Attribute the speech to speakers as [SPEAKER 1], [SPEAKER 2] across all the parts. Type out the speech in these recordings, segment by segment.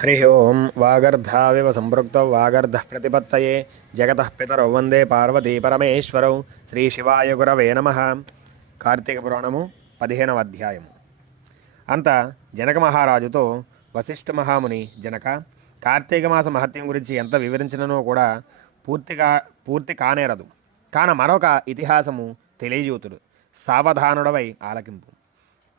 [SPEAKER 1] హరి ఓం వాగర్ధావివ సంపృక్త వాగర్ధ ప్రతిపత్తయే జగత పితరౌ వందే పార్వతీ పరమేశ్వరౌ శ్రీ శివాయ గురవే నమ కార్తీక పురాణము పదిహేనవ అధ్యాయము అంత జనక మహారాజుతో వశిష్ఠ మహాముని జనక కార్తీక మాస మహత్యం గురించి ఎంత వివరించిననో కూడా పూర్తిగా పూర్తి కానేరదు కాన మరొక ఇతిహాసము తెలియజూతుడు సావధానుడవై ఆలకింపు.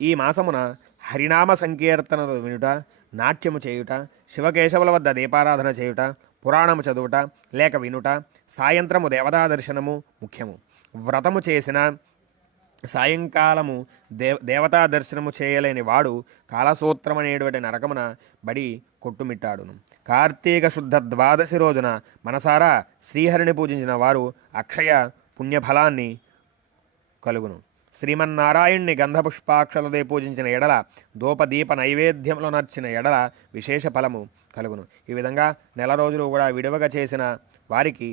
[SPEAKER 1] ఈ మాసమున హరినామ సంకీర్తనలు వినుట నాట్యము చేయుట శివకేశవుల వద్ద దీపారాధన చేయుట పురాణము చదువుట లేక వినుట సాయంత్రము దేవతా దర్శనము ముఖ్యము. వ్రతము చేసిన సాయంకాలము దేవ దేవతా దర్శనము చేయలేని వాడు కాలసూత్రమనేటువంటి నరకమున బడి కొట్టుమిట్టాడును. కార్తీక శుద్ధ ద్వాదశి రోజున మనసారా శ్రీహరిని పూజించిన వారు అక్షయ పుణ్యఫలాన్ని కలుగును. శ్రీమన్నారాయణ్ణి గంధపుష్పాక్షలదే పూజించిన ఎడల దూపదీప నైవేద్యంలో నర్చిన ఎడల విశేష ఫలము కలుగును. ఈ విధంగా నెల రోజులు కూడా విడువగా చేసిన వారికి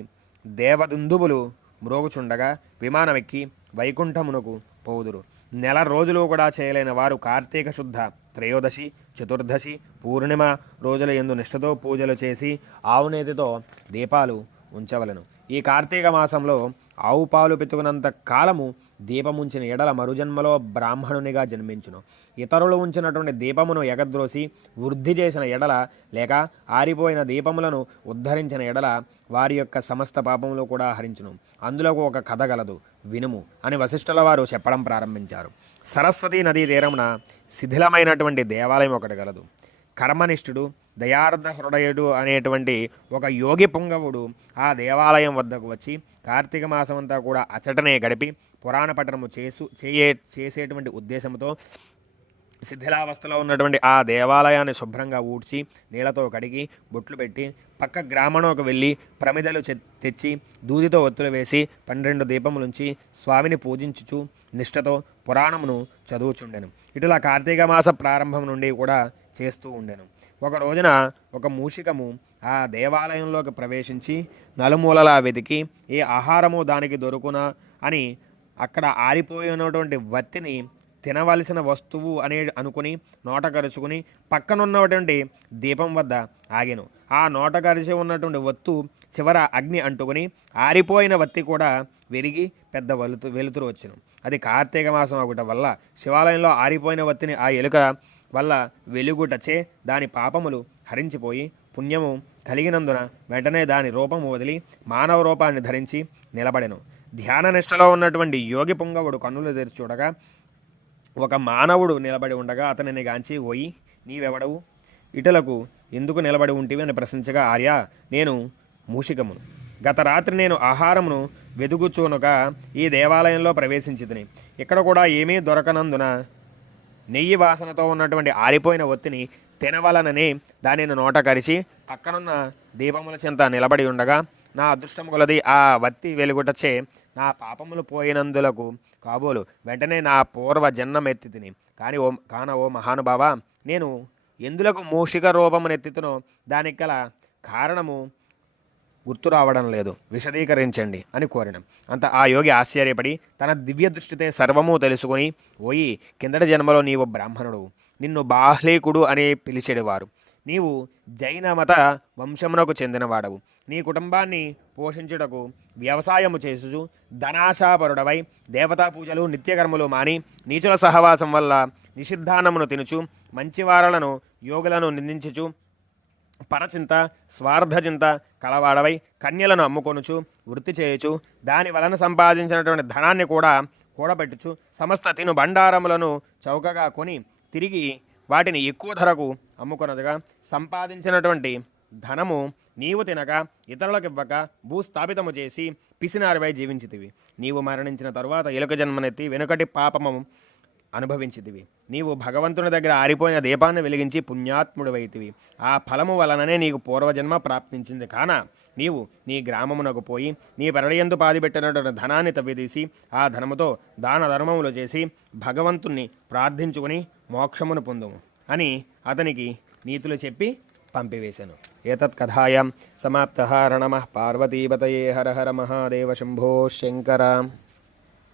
[SPEAKER 1] దేవదుందుబులు మ్రోగుచుండగా విమానమెక్కి వైకుంఠమునకు పోదురు నెల రోజులు కూడా చేయలేని వారు కార్తీక శుద్ధ త్రయోదశి చతుర్దశి పూర్ణిమ రోజుల ఎందు నిష్ఠతో పూజలు చేసి ఆవునేతితో దీపాలు ఉంచవలను. ఈ కార్తీక మాసంలో ఆవు పాలు పెతుకునంత కాలము దీపముంచిన ఎడల మరుజన్మలో బ్రాహ్మణునిగా జన్మించును. ఇతరులు ఉంచినటువంటి దీపమును ఎగద్రోసి వృద్ధి చేసిన ఎడల లేక ఆరిపోయిన దీపములను ఉద్ధరించిన ఎడల వారి యొక్క సమస్త పాపములు కూడా హరించును. అందులో ఒక కథ గలదు. వినుము అని వశిష్ఠుల వారు చెప్పడం ప్రారంభించారు. సరస్వతీ నదీ తీరమున శిథిలమైనటువంటి దేవాలయం ఒకటి గలదు. కర్మనిష్ఠుడు దయార్థ హృదయుడు అనేటువంటి ఒక యోగి పుంగవుడు ఆ దేవాలయం వద్దకు వచ్చి కార్తీక మాసం అంతా కూడా అచటనే గడిపి పురాణ పఠనము చేసు చేయే చేసేటువంటి ఉద్దేశంతో శిథిలావస్థలో ఉన్నటువంటి ఆ దేవాలయాన్ని శుభ్రంగా ఊడ్చి నీళ్ళతో కడిగి బొట్లు పెట్టి పక్క గ్రామంలోకి వెళ్ళి ప్రమిదలు తెచ్చి దూదితో ఒత్తులు వేసి పన్నెండు దీపములుంచి స్వామిని పూజించుచు నిష్ఠతో పురాణమును చదువుచుండెను. ఇటులా కార్తీక మాస ప్రారంభం నుండి కూడా చేస్తూ ఉండెను. ఒక రోజున ఒక మూషికము ఆ దేవాలయంలోకి ప్రవేశించి నలుమూలలా వెతికి ఏ ఆహారము దానికి దొరుకునా అని అక్కడ ఆరిపోయినటువంటి వత్తిని తినవలసిన వస్తువు అనే అనుకుని నోట కరుచుకుని పక్కనున్నటువంటి దీపం వద్ద ఆగాను. ఆ నోట కరిచి ఉన్నటువంటి వత్తు చివర అగ్ని అంటుకుని ఆరిపోయిన వత్తి కూడా విరిగి పెద్ద వెలుతు వెలుతురు వచ్చును అది కార్తీక మాసం ఒకటి వల్ల శివాలయంలో ఆరిపోయిన వత్తిని ఆ ఎలుక వల్ల వెలుగుటచే దాని పాపములు హరించిపోయి పుణ్యము కలిగినందున వెంటనే దాని రూపము వదిలి మానవ రూపాన్ని ధరించి నిలబడెను. ధ్యాన నిష్టలో ఉన్నటువంటి యోగి పుంగవుడు కన్నులు తెరిచి చూడగా ఒక మానవుడు నిలబడి ఉండగా అతనిని గాంచి పోయి నీవెవడవు? ఇటులకు ఎందుకు నిలబడి ఉంటివి? అని ప్రశ్నించగా ఆర్య నేను మూషికమును. గత రాత్రి నేను ఆహారమును వెదుగుచూనుగా ఈ దేవాలయంలో ప్రవేశించితిని. ఇక్కడ కూడా ఏమీ దొరకనందున నెయ్యి వాసనతో ఉన్నటువంటి ఆరిపోయిన ఒత్తిని తినవలనని దానిని నోట కరిచి పక్కనున్న దీపముల చింత నిలబడి ఉండగా నా అదృష్టం కొలది ఆ వత్తి వెలుగుటచే నా పాపములు పోయినందులకు కాబోలు వెంటనే నా పూర్వ జన్మమెత్తి తిని. కానీ ఓ కాన ఓ మహానుభావ నేను ఎందులకు మూషిక రూపమునెత్తితునో దానికి గల కారణము గుర్తు రావడం లేదు. విశదీకరించండి అని కోరిన. అంత ఆ యోగి ఆశ్చర్యపడి తన దివ్య దృష్టితే సర్వము తెలుసుకొని ఓయి కిందటి జన్మలో నీవు బ్రాహ్మణుడు. నిన్ను బాహ్లీకుడు అని పిలిచేవారు నీవు జైన మత వంశమునకు చెందినవాడవు. నీ కుటుంబాన్ని పోషించుటకు వ్యవసాయము చేసుచు ధనాశాపరుడవై దేవతా పూజలు నిత్యకర్మలు మాని నీచుల సహవాసం వల్ల నిషిద్ధానమును తినుచు మంచివారలను యోగులను నిందించుచు పరచింత స్వార్థచింత కలవాడవై కన్యలను అమ్ముకొనుచు వృత్తి చేయుచు దాని వలన సంపాదించినటువంటి ధనాన్ని కూడా కూడబెట్టుచు సమస్త తిను బండారములను చౌకగా కొని తిరిగి వాటిని ఎక్కువ ధరకు అమ్ముకొనదుగా. సంపాదించినటువంటి ధనము నీవు తినక ఇతరులకు ఇవ్వక భూస్థాపితము చేసి పిసినారివై జీవించితివి. నీవు మరణించిన తరువాత ఎలుక జన్మనెత్తి వెనుకటి పాపము అనుభవించితివి. నీవు భగవంతుని దగ్గర ఆరిపోయిన దీపాన్ని వెలిగించి పుణ్యాత్ముడవైతివి. ఆ ఫలము వలననే నీకు పూర్వజన్మ ప్రాప్తించింది కాన? నీవు నీ గ్రామమునకు పోయి నీ పెరడయందు పాదిపెట్టినటువంటి ధనాన్ని తవ్విదీసి ఆ ధనముతో దాన ధర్మములు చేసి భగవంతుణ్ణి ప్రార్థించుకుని మోక్షమును పొందుము అని అతనికి నీతులు చెప్పి పంపివేశాను. ఏతత్ కథాయాం సమాప్త. రణమ పార్వతీపతయే. హర హర మహాదేవ శంభో శంకర.